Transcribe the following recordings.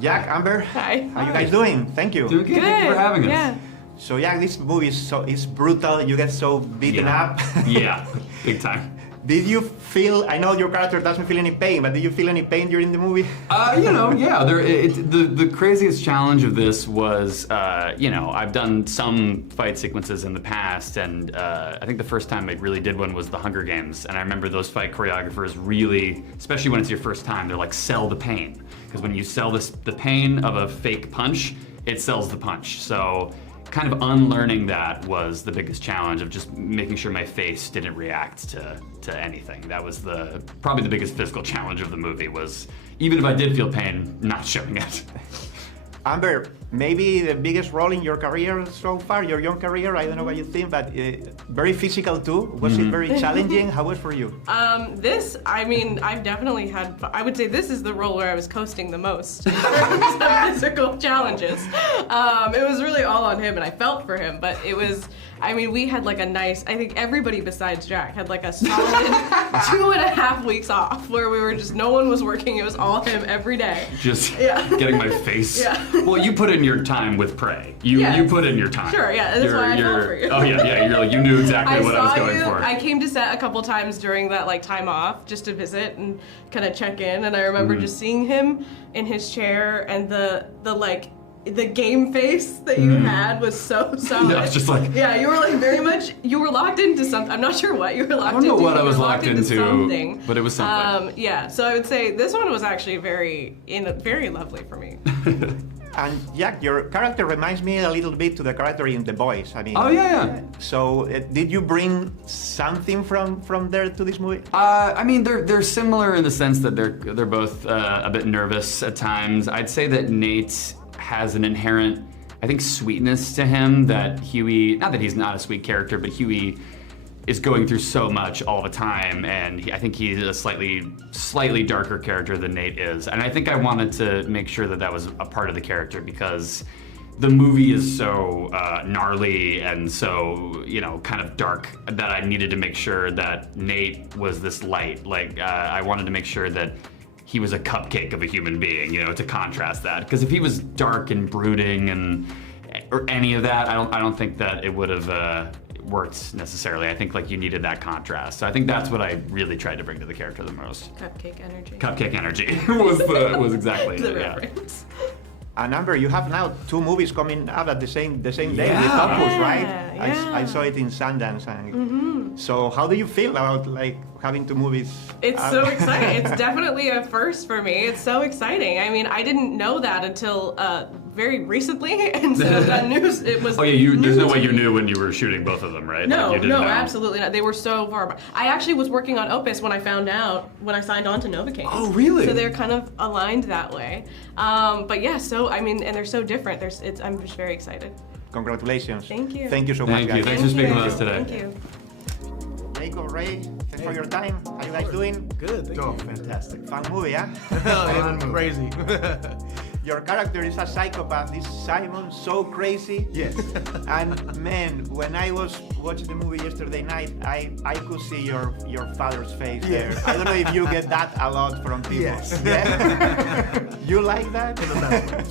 Jack, Amber, Hi. how you guys doing? Thank you. Doing good. Thank you for having us. Yeah. So yeah, this movie is brutal. You get so beaten up. Yeah, big time. Did you feel? I know your character doesn't feel any pain, but did you feel any pain during the movie? Yeah. The craziest challenge of this was, I've done some fight sequences in the past, and I think the first time I really did one was the Hunger Games, and I remember those fight choreographers really, especially when it's your first time, they're like, sell the pain, because when you sell the pain of a fake punch, it sells the punch. So kind of unlearning that was the biggest challenge, of just making sure my face didn't react to anything. That was probably the biggest physical challenge of the movie, was even if I did feel pain, not showing it. Amber, maybe the biggest role in your career so far, your young career, I don't know what you think, but very physical too. Was it very challenging? How was it for you? I've definitely had, I would say this is the role where I was coasting the most in terms of physical challenges. It was really all on him, and I felt for him, but it was, we had like a nice, I think everybody besides Jack had like a solid 2.5 weeks off, where we were just, no one was working, it was all him every day. Just getting my face. Yeah. Well, you put in your time with Prey. You put in your time. Sure, yeah, that's why I felt for you. Oh yeah, you're like, you knew exactly what I was going for. I came to set a couple times during that like time off just to visit and kind of check in, and I remember just seeing him in his chair, and the game face that you had was so solid. Yeah, it's just like, yeah, you were like you were locked into something. I'm not sure what you were locked into. I don't know what I was locked into, something. but it was something. So I would say this one was actually very lovely for me. And Jack, your character reminds me a little bit to the character in The Boys. Oh yeah. So did you bring something from there to this movie? They're similar in the sense that they're both a bit nervous at times. I'd say that Nate has an inherent, I think, sweetness to him that Huey, not that he's not a sweet character, but Huey is going through so much all the time, and I think he's a slightly darker character than Nate is. And I think I wanted to make sure that was a part of the character, because the movie is so gnarly and so, kind of dark, that I needed to make sure that Nate was this light. I wanted to make sure that he was a cupcake of a human being, to contrast that. Because if he was dark and brooding or any of that, I don't think that it would have worked necessarily. I think you needed that contrast. So I think that's what I really tried to bring to the character the most. Cupcake energy. Cupcake energy was exactly the it. reference. And Amber, you have now 2 movies coming out at the same day Yeah. with Opus, right? Yeah. I saw it in Sundance. And so how do you feel about having 2 movies? It's so exciting. It's definitely a first for me. It's so exciting. I didn't know that until very recently, and so that news, it was. Oh yeah, there's no way you knew when you were shooting both of them, right? No, you didn't know. absolutely not. They were so far. I actually was working on Opus when I signed on to Novocaine. Oh really? So they're kind of aligned that way. But yeah, and they're so different. I'm just very excited. Congratulations. Thank you. Thank you so much, guys. Thanks for speaking with us today. Thank you. Jacob, Ray, thanks for your time. How you guys doing? Good, thank you. Fantastic. Fun movie, huh? It's crazy. Your character is a psychopath, this Simon, so crazy. Yes. And man, when I was watching the movie yesterday night, I could see your father's face there. I don't know if you get that a lot from people. Yes. Yeah? You like that?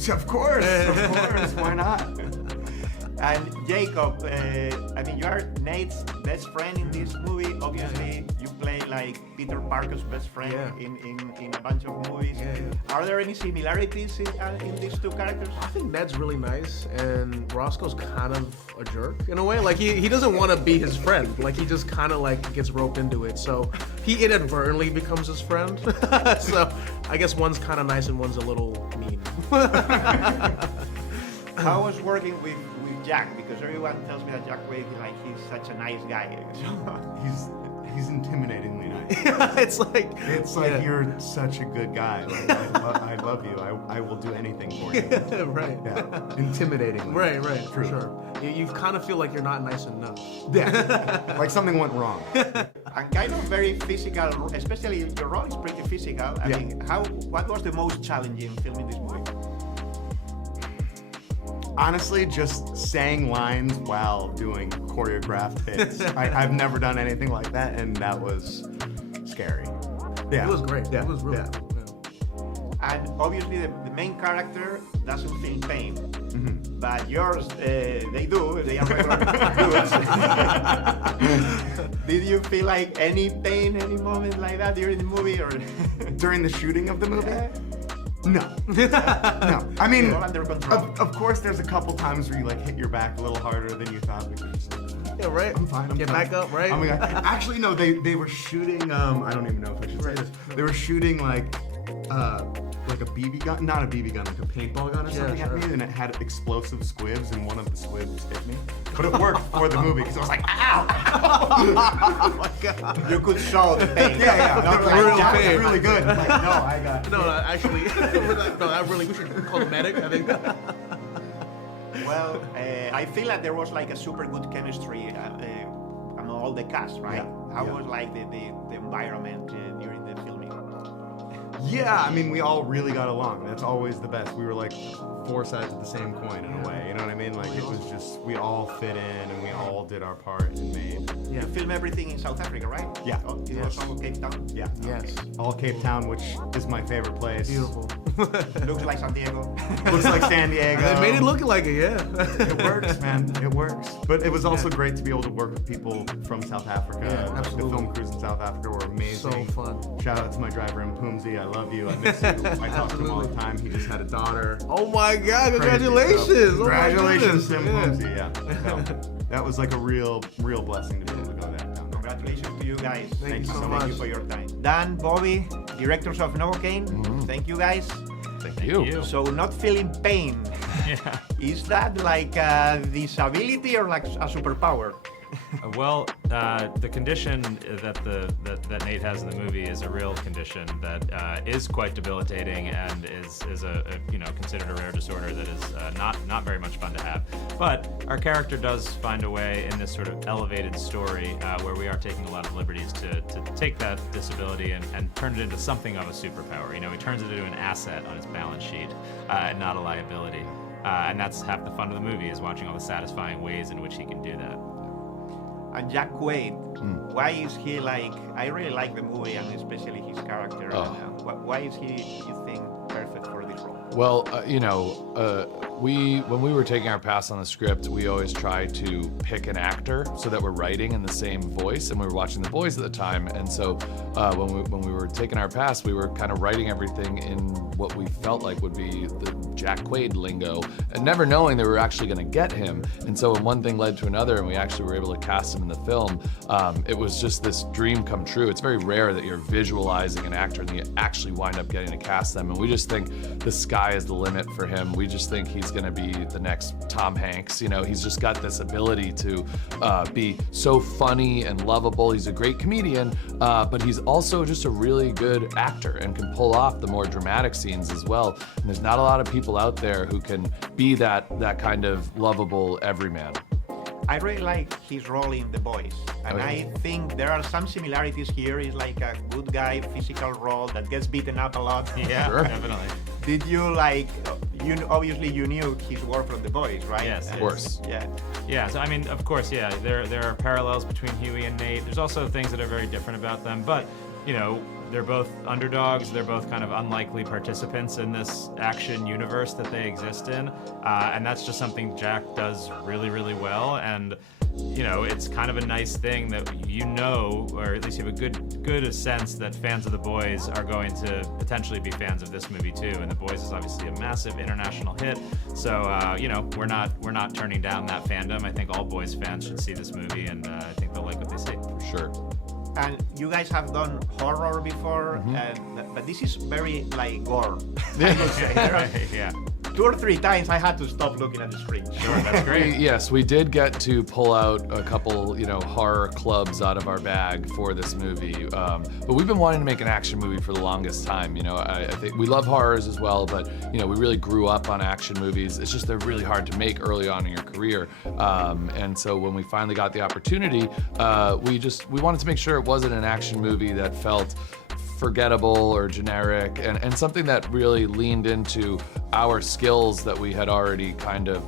Of course. Why not? And Jacob, you are Nate's best friend in this movie. Obviously, you play Peter Parker's best friend in a bunch of movies. Yeah. Are there any similarities in these 2 characters? I think Ned's really nice, and Roscoe's kind of a jerk in a way. He doesn't want to be his friend. He just kind of gets roped into it. So he inadvertently becomes his friend. So I guess one's kind of nice and one's a little mean. How was working with Jack? Because everyone tells me that Jack Quaid, he's such a nice guy. He's intimidatingly It's nice. yeah. You're such a good guy. I love you. I will do anything for you. Right. Yeah. Intimidating. Right, for sure. You kind of feel like you're not nice enough. Yeah. Like something went wrong. And kind of very physical, especially your role is pretty physical. I mean, what was the most challenging filming this movie? Honestly, just saying lines while doing choreographed hits. I've never done anything like that, and that was scary. Yeah. It was great. Yeah. It was really yeah. cool. Yeah. And obviously the main character doesn't feel pain. But yours, they do. They are regular dudes. Did you feel like any pain, any moment like that during the movie, or During the shooting of the movie? No. No. I mean, all under control? of course, there's a couple times where you like hit your back a little harder than you thought. Because Yeah, right. I'm fine. I'm Get fine. back up, right? Oh my god. Actually, no. They were shooting. I don't even know if I should say this. They were shooting like a BB gun, not a BB gun, like a paintball gun or something at me, and it had explosive squibs, and one of the squibs hit me. But it worked for the movie because I was like, ow! Oh my god. You could show the pain. Yeah. Not Like, like that that. was really good. Like, no, I got. No, actually, we should call the medic, I think. Well, I feel like there was like a super good chemistry among all the cast, right? How was like the environment during the filming? Yeah, I mean, we all really got along. That's always the best. We were like four sides of the same coin in a way. You know what I mean? Like it was just we all fit in and we all did our part and made. You film everything in South Africa, right? Yeah. Oh, it was all Cape Town. Yeah. Yes. All Cape Town, which is my favorite place. Beautiful. Looks like San Diego. Looks like San Diego. They made it look like it, yeah. It works, man. It works. But it was also great to be able to work with people from South Africa. Yeah, absolutely. The film crews in South Africa were amazing. So fun. Shout out to my driver in Pumzi. I love you. I miss you. I talk to him all the time. He just had a daughter. Oh my god, Crazy. congratulations. So, Oh my congratulations, Tim goodness. Pumzi. Yeah. So, that was like a real blessing to be able to go there. Congratulations to you guys. Thank you so Thank much. you for your time. Dan, Bobby, directors of Novocaine. Thank you guys. Thank you. So not feeling pain. Is that like a disability or like a superpower? Well, the condition that Nate has in the movie is a real condition that is quite debilitating and is a considered a rare disorder that is not very much fun to have. But our character does find a way in this sort of elevated story where we are taking a lot of liberties to take that disability and turn it into something of a superpower. You know, he turns it into an asset on his balance sheet and not a liability. And that's half the fun of the movie, is watching all the satisfying ways in which he can do that. And Jack Quaid, why is he like? I really like the movie and especially his character. Oh. And, why is he, you think, perfect for this role? Well, when we were taking our pass on the script, we always try to pick an actor so that we're writing in the same voice, and we were watching The Boys at the time, and so when we were taking our pass, we were kind of writing everything in what we felt like would be the Jack Quaid lingo, and never knowing that we were actually going to get him. And so when one thing led to another, and we actually were able to cast him in the film, it was just this dream come true. It's very rare that you're visualizing an actor and you actually wind up getting to cast them, and we just think the sky is the limit for him. We just think he's going to be the next Tom Hanks. You know, he's just got this ability to be so funny and lovable. He's a great comedian, but he's also just a really good actor and can pull off the more dramatic scenes as well. And there's not a lot of people out there who can be that kind of lovable everyman. I really like his role in The Boys, and Okay. I think there are some similarities here. He's like a good guy, physical role that gets beaten up a lot. Yeah, Sure. definitely. Did you like? Obviously you knew his work from The Boys, right? Yes, Of course. Yeah. Yeah, so I mean, of course, yeah, there are parallels between Huey and Nate. There's also things that are very different about them, but, you know, they're both underdogs. They're both kind of unlikely participants in this action universe that they exist in. And that's just something Jack does really, really well. And, you know, it's kind of a nice thing that you know, or at least you have a good sense that fans of The Boys are going to potentially be fans of this movie too. And The Boys is obviously a massive international hit. So, you know, we're not turning down that fandom. I think all Boys fans should see this movie, and I think they'll like what they see. For sure. And you guys have done horror before, but this is very like gore. I would say. There are Yeah. 2 or 3 times I had to stop looking at the screen. Sure, that's great. Yes, we did get to pull out a couple, horror clubs out of our bag for this movie. But we've been wanting to make an action movie for the longest time. You know, I think we love horrors as well, but we really grew up on action movies. It's just they're really hard to make early on in your career. And so when we finally got the opportunity, we wanted to make sure it wasn't an action movie that felt forgettable or generic, and something that really leaned into our skills that we had already kind of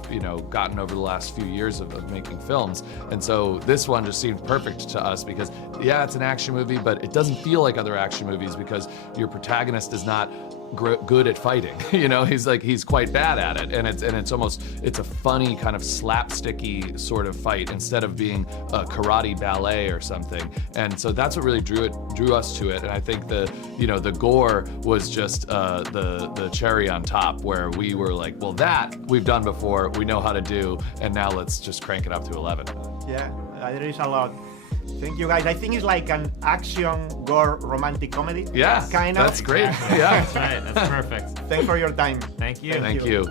gotten over the last few years of making films. And so this one just seemed perfect to us because it's an action movie, but it doesn't feel like other action movies because your protagonist is not good at fighting. You know, he's quite bad at it, and it's a funny kind of slapsticky sort of fight instead of being a karate ballet or something. And so that's what really drew us to it. And I think the gore was just the cherry on top, where we were like, well, that we've done before, we know how to do, and now let's just crank it up to 11. Yeah, there is a lot. Thank you, guys. I think it's like an action, gore, romantic comedy. Yeah, kind of. that's great. Yeah, That's right. That's perfect. Thanks for your time. Thank you. Thank you.